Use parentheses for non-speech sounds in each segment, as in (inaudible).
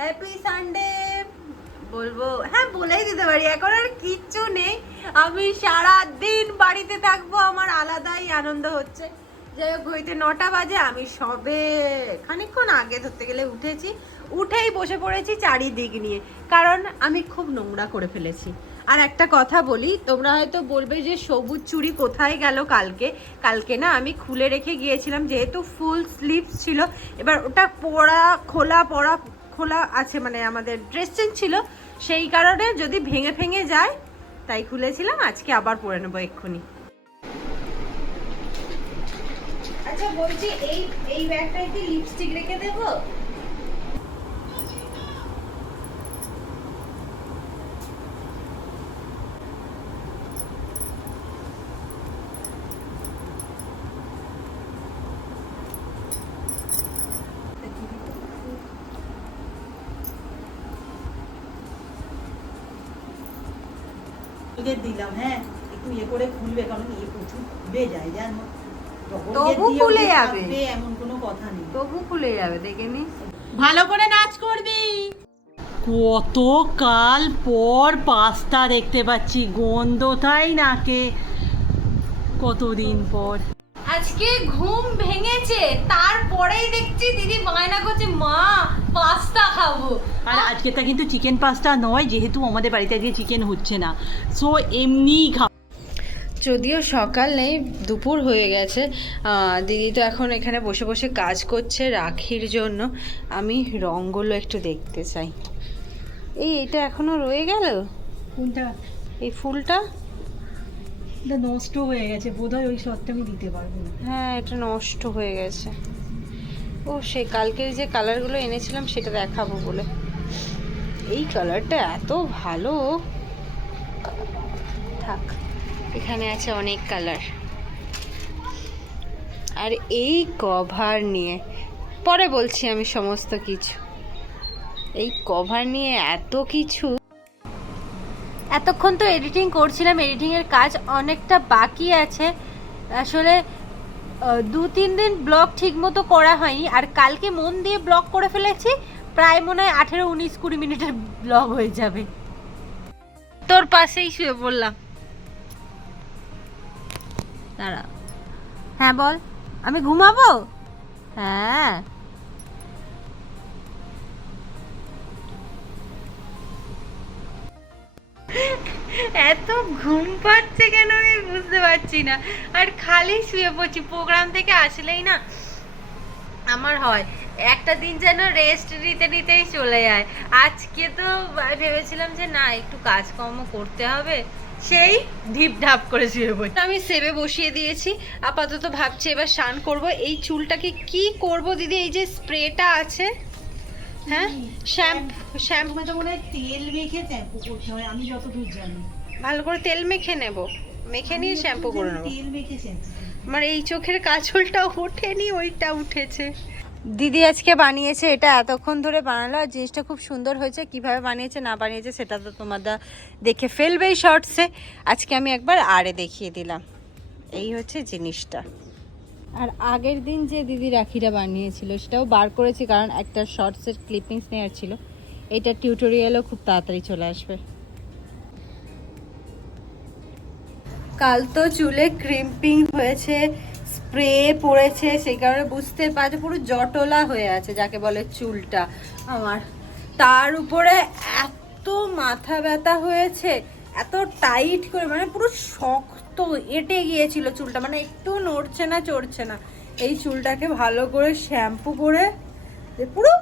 Happy Sunday বলব হ্যাঁ বলেই দিতে পারি, এখন আর কিচ্ছু নেই। আমি সারা দিন বাড়িতে থাকব, আমার আলাদাই আনন্দ হচ্ছে। যাই হোক, ঘড়িতে নটা বাজে, আমি সবে খানিকক্ষণ আগে ধরতে গেলে উঠেছি। উঠেই বসে পড়েছি চারিদিক নিয়ে, কারণ আমি খুব নোংরা করে ফেলেছি। আর একটা কথা বলি, তোমরা হয়তো বলবে যে সবুজ চুড়ি কোথায় গেল কালকে? কালকে না, আমি খুলে রেখে গিয়েছিলাম, যেহেতু ফুল স্লিপস ছিল, এবার ওটা পড়া, খোলা পরা খোলা আছে মানে আমাদের ড্রেস চেঞ্জ ছিল, সেই কারণে যদি ভেঙে ভেঙে যায়, তাই খুলেছিলাম, আজকে আবার পরে নেব এক্ষুনি। আচ্ছা বলছি এই এই ব্যাগটায় কি লিপস্টিক রেখে দেবো? ওদের দিলাম হ্যাঁ? একটু ইয়ে করে খুলবে কারণ ইয়ে প্রচুর খুলে যায় জানো তবু খুলে যাবে। এমন কোনো কথা নেই। তবু খুলে যাবে দেখে নি। ভালো করে নাচ করবি। কত কাল পর পাস্তা দেখতে পাচ্ছি গন্ধটাই নাকে। কতদিন পর। আজকে ঘুম ভেঙেছে তারপরেই দেখছি দিদি বায়না করছে মা পাস্তা খাব। আর আজকেটা কিন্তু চিকেন পাস্তা নয় যেহেতু আমাদের বাড়িতে আজকে চিকেন হচ্ছে না। সো এমনিই খা যদিও সকাল নেই দুপুর হয়ে গেছে। দিদি তো এখন এখানে বসে বসে কাজ করছে রাখির জন্য। আমি রঙগুলো একটু দেখতে চাই। এই এটা এখনও রয়ে গেল? কোনটা? এই ফুলটা? এটা নষ্ট হয়ে গেছে বোধহয় ওই শটটা আমি দিতে পারব না। হ্যাঁ এটা নষ্ট হয়ে গেছে। ও সে কালকের যে কালারগুলো এনেছিলাম সেটা দেখাবো বলে। এই কালারটা এত ভালো। থাক, এখানে আছে অনেক কালার। আর এই কভার নিয়ে, পরে বলছি আমি সমস্ত কিছু। এই কভার নিয়ে এত কিছু। এতক্ষণ তো এডিটিং করছিলাম, এডিটিংয়ের কাজ অনেকটা বাকি আছে। আসলে দু তিন দিন ব্লগ ঠিক মতো করা হয়নি, আর কালকে মন দিয়ে ব্লগ করে ফেলেছি প্রায় মনে হয় আঠেরো, উনিশ, কুড়ি মিনিটের ব্লগ হয়ে যাবে। তোর পাশেই শুয়ে পড়লাম। দাঁড়া। হ্যাঁ বল। আমি ঘুমাবো? হ্যাঁ। এত ঘুম পাচ্ছে কেন আমি বুঝতে পারছি না। আর খালি শুয়ে পড়ছি। প্রোগ্রাম থেকে আসলেই না আমার হয়। একটা দিন যেন রেস্ট নিতে নিতেই চলে যায়। আজকে তো ভেবেছিলাম যে না একটু কাজকর্ম করতে হবে। সেই ঢিপ ঢাপ করে শুয়ে পড়ছি আমি সেবে বসিয়ে দিয়েছি। আপাতত ভাবছি এবার স্নান করব। এই চুলটাকে কি করব দিদি? এই যে স্প্রেটা আছে হ্যাঁ? Shampoo shampoo. তো মনে হয় তেল মেখে শ্যাম্পু করতে হয় আমি যতদূর জানি। ভালো করে তেল মেখে নেব। মেখে নিয়ে শ্যাম্পু করে নেব। তেল মেখে শ্যাম্পু। আমার এই চোখের কাজলটা ওঠেনি, ওইটা উঠেছে। দিদি আজকে বানিয়েছে এটা এতক্ষণ ধরে বানালো, আর জিনিসটা খুব সুন্দর হয়েছে, কীভাবে বানিয়েছে, না বানিয়েছে, সেটা তো তোমাদের দেখে ফেলবেই শর্টসে। আজকে আমি একবার আরে দেখিয়ে দিলাম। এই হচ্ছে জিনিসটা। আর আগের দিন যে দিদি রাখিটা বানিয়েছিল, সেটাও বার করেছি, কারণ একটা শর্টসের ক্লিপিংস নেওয়ার ছিল। এটা টিউটোরিয়ালও খুব তাড়াতাড়ি চলে আসবে। কাল তো চুলে ক্রিম্পিং হয়েছে স্প্রে পড়েছে, সেই কারণে বুঝতে পারছে পুরো জটলা হয়ে আছে যাকে বলে চুলটা আমার। তার উপরে এত মাথা ব্যথা হয়েছে, এত টাইট করে মানে পুরো শক্ত, এটে গিয়েছিল চুলটা মানে একটু নড়ছে না, চড়ছে না। এই চুলটাকে ভালো করে শ্যাম্পু করে পুরো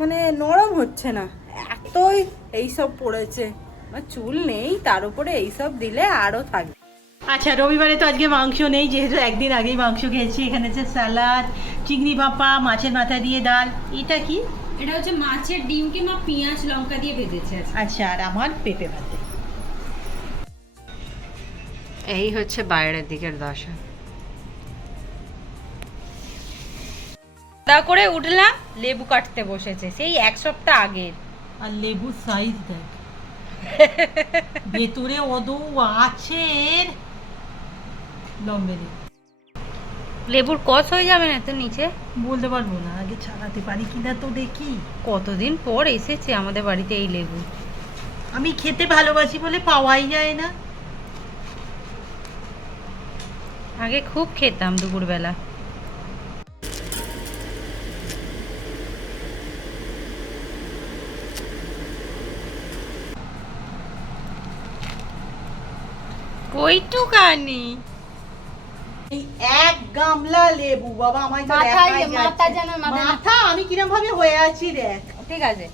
মানে নরম হচ্ছে না, এতই এইসব পড়েছে। আমার চুল নেই তার উপরে এইসব দিলে আরও থাকবে। আচ্ছা রবিবারে তো আজকে মাংস নেই যেহেতু একদিন আগেই মাংস খেয়েছি। এখানে আছে স্যালাড চিংড়ি ভাপা মাছের মাথা দিয়ে ডাল এটা কি? এটা হচ্ছে মাছের ডিমকে মা পেঁয়াজ লঙ্কা দিয়ে ভেজেছে আচ্ছা আর আমার পেঁপে ভাতে। এই হচ্ছে বাইরের দিকের দশা। তা করে উঠলাম লেবু কাটতে বসেছে সেই এক সপ্তাহ আগের। আর লেবুর সাইজ দেখ। (laughs) ভেতরে অদৌ আছে এর লম্বেরে লেবুর কস হয়ে যাবে না তো নিচে? বলতে পারব না আগে ছাড়াতে পারি কিনা তো দেখি। কতদিন পর এসেছে আমাদের বাড়িতে এই লেবু? আমি খেতে ভালোবাসি বলে পাওয়াই যায় না। আগে খুব খেতাম দুপুরবেলা। কইটুকানি এই এক গামলা লেবু বাবা আমার তো মাথায় দেখাই মাথা যাচ্ছে। যেন মাথায়- মাথা আমি কিরম ভাবে হয়ে আছি দেখ। ঠিক আছে।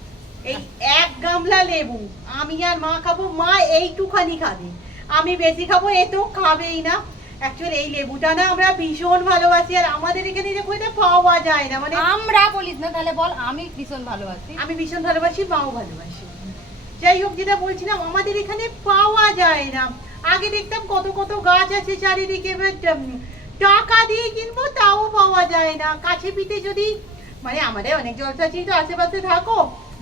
এই এক গামলা লেবু আমি আর মা খাব মা এইটুখানি খাবে। আমি বেশি খাব এ তো খাবেই না। অ্যাকচুয়ালি এই লেবুটা না আমরা ভীষণ ভালোবাসি আর আমাদের এখানে যে কোথাও পাওয়া যায় না মানে আমরা বলিস না তাহলে বল আমি ভীষণ ভালোবাসি। আমি ভীষণ ভালোবাসি মাও ভালোবাসি। যাই হোক যেটা বলছিলাম আমাদের এখানে পাওয়া যায় না। আগে দেখতাম কত কত গাছ আছে চারিদিকে এবার, টাকা দিয়ে কিনবো তাও পাওয়া যায় না। কাছে পিঠে যদি মানে আমাদের অনেক জলসাচি তো আশেপাশে থাকো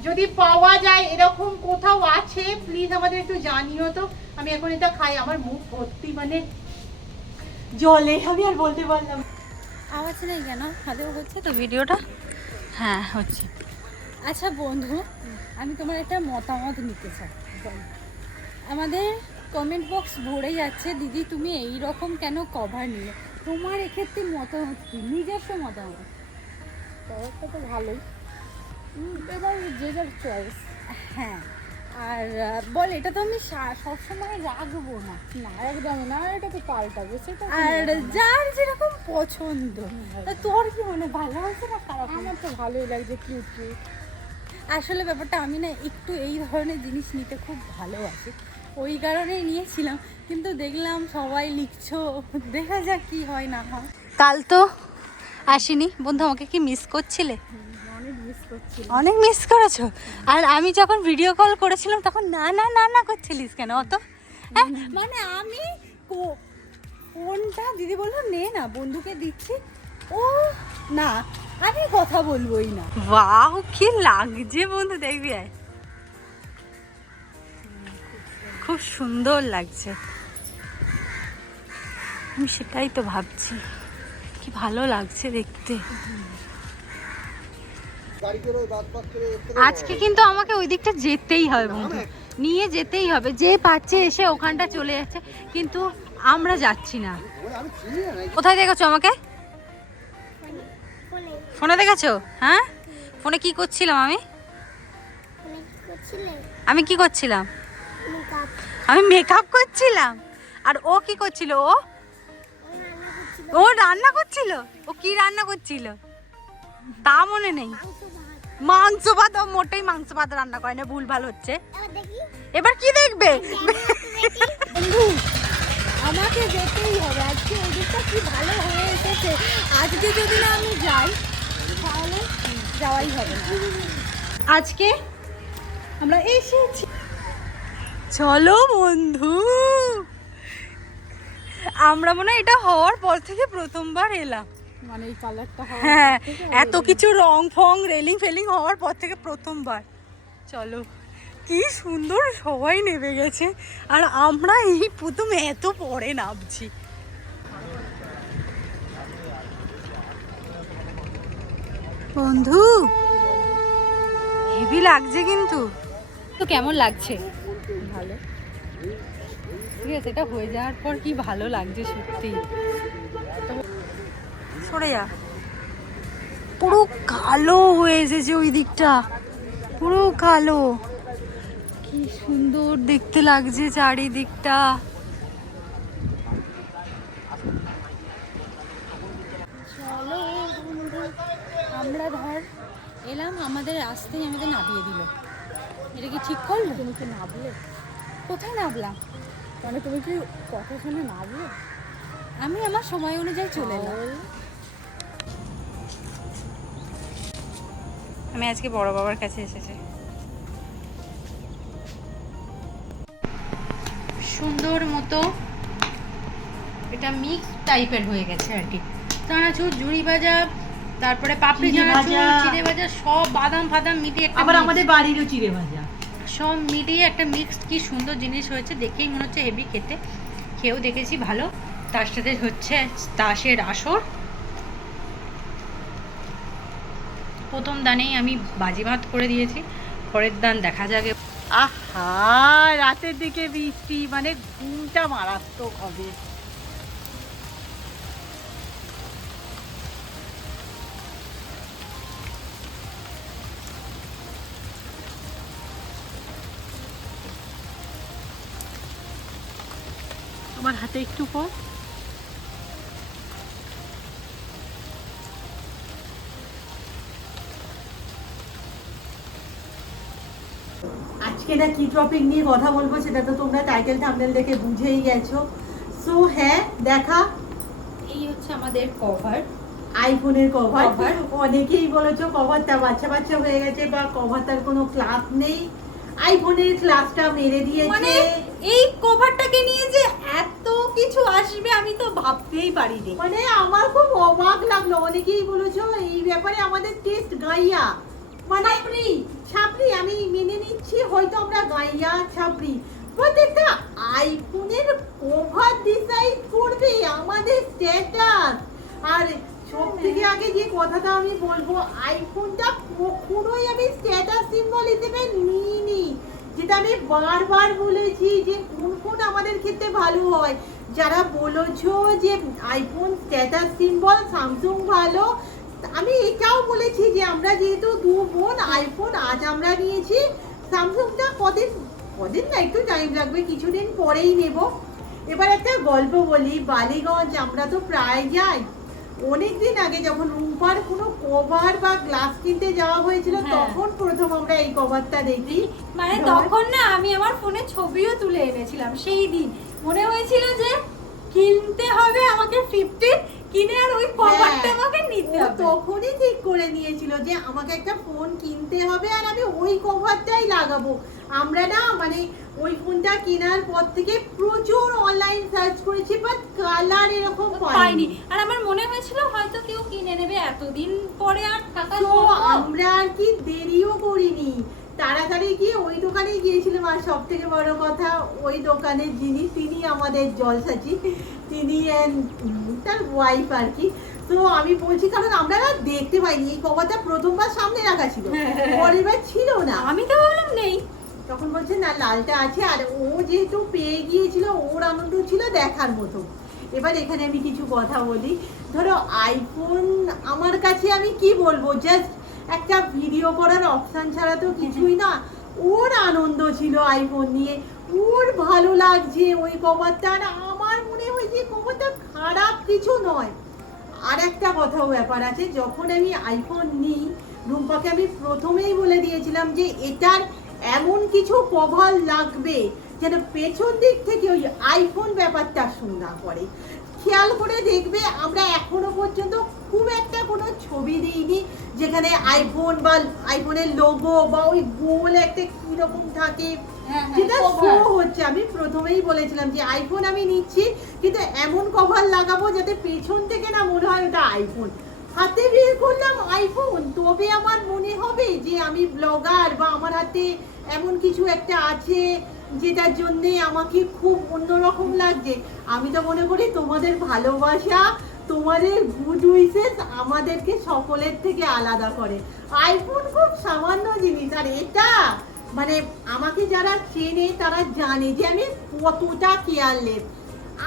যদি পাওয়া যায় এরকম কোথাও আছে প্লিজ আমাদের একটু জানিও তো। আমি এখন এটা খাই আমার মুখ ভর্তি মানে জলে আমি আর বলতে পারলাম। আওয়াজ নেই কেন? হ্যালো হচ্ছে তো ভিডিওটা? হ্যাঁ হচ্ছে। আচ্ছা বন্ধু আমি তোমার একটা মতামত নিতে চাই। আমাদের কমেন্ট বক্স ভরে যাচ্ছে দিদি তুমি এই রকম কেন কভার নিলে? তোমার এক্ষেত্রে মতামত কি? নিজস্ব মতামত? কভারটা তো ভালোই। এবার যে যার চয়েস হ্যাঁ আর বল এটা তো আমি সবসময় রাখব না। না একদম না এটা তো পাল্টাবে সেটা আর যার যেরকম পছন্দ। তা তোর কি মনে ভালো হয়েছে না খারাপ আমার তো ভালোই লাগছে কিউট কিউট আসলে ব্যাপারটা আমি না একটু এই ধরনের জিনিস নিতে খুব ভালোবাসি। ওই কারণেই নিয়েছিলাম। কিন্তু দেখলাম সবাই লিখছো। দেখা যাক কি হয় না হয়। কাল তো আসিনি। বন্ধু আমাকে কি মিস করছিলে? অনেক মিস করছি? আর আমি যখন ভিডিও কল করেছিলাম তখন না না না না করছিলিস কেন? অত? হ্যাঁ? মানে আমি ফোনটা দিদি বলল নে না বন্ধুকে দিচ্ছি। ও না আমি কথা বলবোই না। বাহ কি লাগছে বন্ধু দেখবি আয়। খুব সুন্দর লাগছে। আমি সেটাই তো ভাবছি। কি ভালো লাগছে দেখতে। আজকে কিন্তু আমাকে ওই দিকটা যেতেই হবে বন্ধু। নিয়ে যেতেই হবে। যে পাচ্ছে এসে ওখানটা চলে যাচ্ছে। কিন্তু আমরা যাচ্ছি না। কোথায় দেখেছ আমাকে? ফোনে দেখেছ? হ্যাঁ? ফোনে কি করছিলাম আমি? আমি কি করছিলাম? আমি মেকআপ করছিলাম। আর ও কি করছিল? ও? ও রান্না করছিল? ও কি রান্না করছিল? তা মনে নেই। মাংস ভাত, ও মোটেই মাংস ভাত রান্না করে না ভুল ভালো হচ্ছে। এবার কি দেখবে? আমাকে যেতেই হবে। আজকে ওই দিকটা কি ভালো হয়ে এসেছে। আজকে যদি না আমি যাই, তাহলে যাওয়াই হবে। আজকে আমরা এসেছি। চলো বন্ধু। আমরা মনে হয় এটা হওয়ার পর থেকে প্রথমবার এলাম। মানে এই কালারটা হ্যাঁ এত কিছু রং ফং রেলিং ফেলিং হওয়ার পর থেকে প্রথমবার। চলো কি সুন্দর সবাই নেমে গেছে। আর আমরা এই প্রথম এত পরে নামছি। বন্ধু হেভি লাগছে কিন্তু। তো কেমন লাগছে? ভালো। ঠিক আছে, এটা হয়ে যাওয়ার পর কি ভালো লাগছে সত্যি। সরে যা। পুরো কালো হয়ে এসেছে ওই দিকটা। পুরো কালো। কি সুন্দর দেখতে লাগছে চারিদিকটা। চলো আমরা ধর এলাম, আমাদের আসতেই আমাদের নামিয়ে দিল। এটা কি ঠিক করল? তুমি কি নামলে? কোথায় নামলাম? মানে তুমি কি কথা শুনে নামলে? আমি আমার সময় অনুযায়ী চলে এলাম। আমি আজকে বড় বাবার কাছে এসেছি। সুন্দর মতো এটা মিক্স টাইপের হয়ে গেছে আর কি। চানাচুর ঝুড়ি ভাজা তারপরে পাপড়ি চিড়ে চানাচুর ভাজা। চিড়ে ভাজা সব বাদাম ফাদাম মিটিয়ে একটা আবার আমাদের বাড়িরও চিড়ে ভাজা। সব মিলিয়ে একটা মিক্সড কি সুন্দর জিনিস হয়েছে, দেখেই মনে হচ্ছে হেভি খেতে। খেয়েও দেখেছি ভালো। তার সাথে হচ্ছে তাসের আসর। প্রথম দানেই আমি বাজি ভাত করে দিয়েছি, পরের দান দেখা যাবে আহা, রাতের দিকে বৃষ্টি মানে ঘুমটা মারাত্মক হবে। আমার হাতে একটু পর। আজকে না কি টপিক নিয়ে কথা বলব সেটা তো তোমরা টাইটেল থাম্বনেল দেখে বুঝেই গেছো। সো হ্যাঁ দেখা। এই হচ্ছে আমাদের কভার আইফোনের কভার অনেকেই বলেছ কভারটা বাচ্চা বাচ্চা হয়ে গেছে বা কভারটার কোনো ক্লাস নেই। আইফোনের ক্লাসটা মেরে দিয়েছে। মানে এই কভারটাকে নিয়ে যে এত কিছু আসবে, আমি তো ভাবতেই পারিনি। মানে আমার খুব অবাক লাগল, অনেকেই বলেছ, এই ব্যাপারে আমাদের টেস্ট গাইয়া। মানে ছাপড়ি আমি মেনে নিচ্ছি, হয়তো আমরা গাইয়া ছাপড়ি। প্রত্যেকটা আইফোনের ওভার ডিসাইড করবে আমাদের স্ট্যাটাস আর সব থেকে আগে যে কথাটা আমি বলব, আইফোনটা কখনোই আমি স্ট্যাটাস সিম্বল হিসেবে নিইনি। যেটা আমি বারবার বলেছি যে কোন কোন আমাদের ক্ষেত্রে ভালো হয়। যারা বলেছ যে আইফোন স্ট্যাটাস সিম্বল স্যামসুং ভালো আমি এটাও বলেছি যে আমরা যেহেতু দু বোন আইফোন আজ আমরা নিয়েছি। স্যামসুংটা কদিন কদিন না একটু টাইম লাগবে কিছুদিন পরেই নেব। এবার একটা গল্প বলি বালিগঞ্জ আমরা তো প্রায় যাই। অনেকদিন আগে যখন রুম্পার কোনো কভার বা গ্লাস কিনতে যাওয়া হয়েছিল হ্যাঁ। তখন প্রথম আমরা এই কভারটা দেখি। মানে তখন না আমি আমার ফোনে ছবিও তুলে এনেছিলাম সেই দিন। মনে হয়েছিল যে কিনতে হবে আমাকে ফিফটিন কিনে আর ওই কভারটা হ্যাঁ। আমাকে নিতে হবে। তখনই ঠিক করে নিয়েছিল যে আমাকে একটা ফোন কিনতে হবে আর আমি ওই কভারটাই লাগাবো। আমরা না মানে ওই ফোনটা কেনার পর থেকে প্রচুর অনলাইন সার্চ করেছি বাট কালার এরকম পাইনি। আর আমার মনে হয়েছিল হয়তো কেউ কিনে নেবে এতদিন পরে আর টাকা আমরা আর কি দেরিও করিনি। তাড়াতাড়ি গিয়ে ওই দোকানেই গিয়েছিলাম। আর সব থেকে বড় কথা ওই দোকানের যিনি তিনি আমাদের জলসাচি তিনি তার ওয়াইফ আর কি। তো আমি বলছি কারণ আমরা না দেখতে পাইনি। এই কভারটা প্রথমবার সামনে রাখা ছিল। পরের বার ছিল না। আমি তো ভাবলাম নেই। তখন বলছে না লালটা আছে। আর ও যেহেতু পেয়ে গিয়েছিল ওর আনন্দ ছিল দেখার মতো। এবার এখানে আমি কিছু কথা বলি। ধরো আইফোন আমার কাছে আমি কি বলব? জাস্ট একটা ভিডিও করার অপশান ছাড়া তো কিছুই না। ওর আনন্দ ছিল আইফোন নিয়ে। ওর ভালো লাগছে ওই কভারটা আর আমার মনে হয় যে কভারটা খারাপ কিছু নয়। আর একটা কথাও ব্যাপার আছে, যখন আমি আইফোন নিই, রুম্পাকে আমি প্রথমেই বলে দিয়েছিলাম যে এটার এমন কিছু কভার লাগবে যেন পেছন দিক থেকে ওই আইফোন ব্যাপারটা শোনা করে। খেয়াল করে দেখবে আমরা এখনও পর্যন্ত খুব একটা কোনো ছবি দিইনি যেখানে আইফোন বা আইফোনের লোগো বা ওই গোল একটা কীরকম থাকে। হ্যাঁ, যেটা শো হচ্ছে। আমি প্রথমেই বলেছিলাম যে আইফোন আমি নিচ্ছি কিন্তু এমন কভার লাগাবো যাতে পেছন থেকে না মনে হয় ওটা আইফোন হাতে বের করলাম আইফোন তবে আমার মনে হবে যে আমি ব্লগার বা আমার হাতে এমন কিছু একটা আছে। যেটার জন্যে আমাকে খুব অন্যরকম লাগছে। আমি তো মনে করি তোমাদের ভালোবাসা তোমাদের গুড উইসেস আমাদেরকে সকলের থেকে আলাদা করে। আইফোন খুব সামান্য জিনিস আর এটা মানে আমাকে যারা চেনে তারা জানে যে আমি কতটা কেয়ারলেস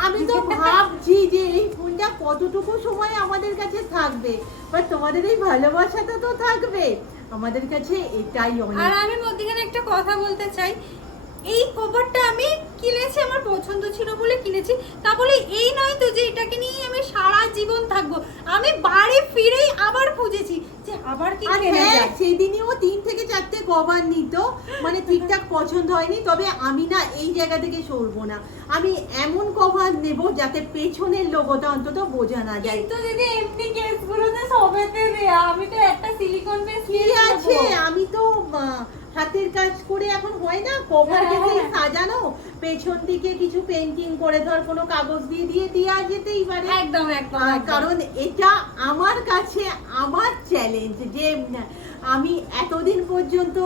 আমি তো (laughs) ভাবছি যে এই ফোনটা কতটুকু সময় আমাদের কাছে থাকবে। বাট তোমাদের এই ভালোবাসাটা তো থাকবে। আমাদের কাছে এটাই আর আমি মধ্যখানে একটা কথা বলতে চাই। এই কভারটা আমি কিনেছি আমার পছন্দ ছিল বলে কিনেছি। তা বলে এই নয় তো যে এটাকে নিয়ে আমি সারা জীবন থাকব। আমি বাড়ি ফিরেই আবার খুঁজেছি যে আবার কি কেনা হ্যাঁ যায়। সেদিনেও তিন থেকে চারটে কভার নিত। মানে ঠিকঠাক পছন্দ হয়নি তবে আমি না এই জায়গা থেকে সরবো না। আমি এমন কভার নেব যাতে পেছনের লোগোটা অন্তত বোঝা না যায়। কিন্তু দিদি এমনি কেসগুলোতে সবেতে দেয়া। আমি তো একটা সিলিকন বেস কি আছে? আমি তো হাতের কাজ করে এখন হয় না? কভার হ্যাঁ, কেসে হ্যাঁ। সাজানো? পেছন দিকে কিছু পেন্টিং করে ধর কোনো কাগজ দিয়ে দিয়ে দেওয়া যেতেই পারে। একদম একদম কারণ এটা আমার কাছে আমার চ্যালেঞ্জ যে আমি এতদিন পর্যন্ত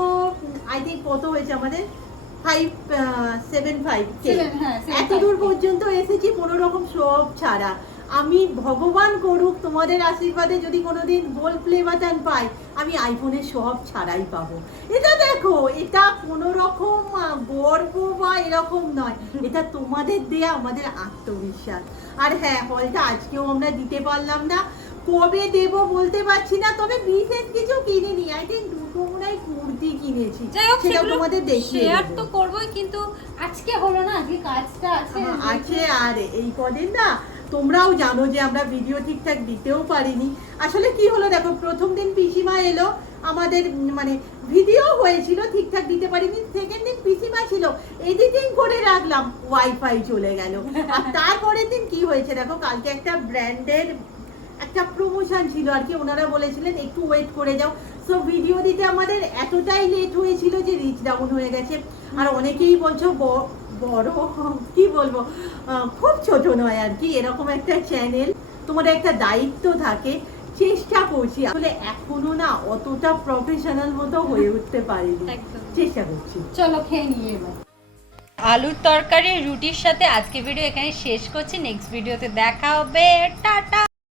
আই থিঙ্ক কত হয়েছে আমাদের? ফাইভ সেভেন ফাইভ এত দূর পর্যন্ত এসেছি কোনো রকম সব ছাড়া। আমি ভগবান করুক তোমাদের আশীর্বাদে যদি কোনোদিন গোল্ড প্লে বাটন পাই আমি আইফোনের সব ছাড়াই পাবো। এটা দেখো এটা কোনো রকম গর্ব বা এরকম নয়। এটা তোমাদের দেয়া আমাদের আত্মবিশ্বাস। আর হ্যাঁ হলটা আজকেও আমরা দিতে পারলাম না। কবে দেব বলতে পারছি না তবে বিশেষ কিছু কিনিনি। আই থিঙ্ক দুটো মনে হয় কুর্তি কিনেছি সেটা তোমাদের দেখিয়ে শেয়ার তো করবোই কিন্তু আজকে হলো না আজকে কাজটা আছে। আছে আর এই কদিন না তোমরাও জানো যে আমরা ভিডিও ঠিকঠাক দিতেও পারিনি। আসলে কি হলো দেখো, প্রথম দিন পিসিমা এলো, আমাদের মানে ভিডিও হয়েছিল ঠিকঠাক দিতে পারিনি সেকেন্ড দিন পিসিমা ছিল এডিটিং করে রাখলাম ওয়াইফাই চলে গেল। আর তারপরের দিন কি হয়েছে দেখো, কালকে একটা ব্র্যান্ডের একটা প্রমোশন ছিল আর কি, ওনারা বলেছিলেন, একটু ওয়েট করে যাও। সো ভিডিও দিতে আমাদের এতটাই লেট হয়েছিল যে রিচ ডাউন হয়ে গেছে। আর অনেকেই বলছো বড় কি বলব? খুব ছোট নয় আর কি এরকম একটা চ্যানেল তোমাদের একটা দায়িত্ব থাকে চেষ্টা করছি। আসলে এখনও না অতটা প্রফেশনাল মতো হয়ে উঠতে পারিনি। (laughs) চেষ্টা করছি। চলো খেয়ে নিয়ে এবার। আলুর তরকারি রুটির সাথে আজকে ভিডিও এখানে শেষ করছি। নেক্সট ভিডিওতে দেখা হবে। টাটা!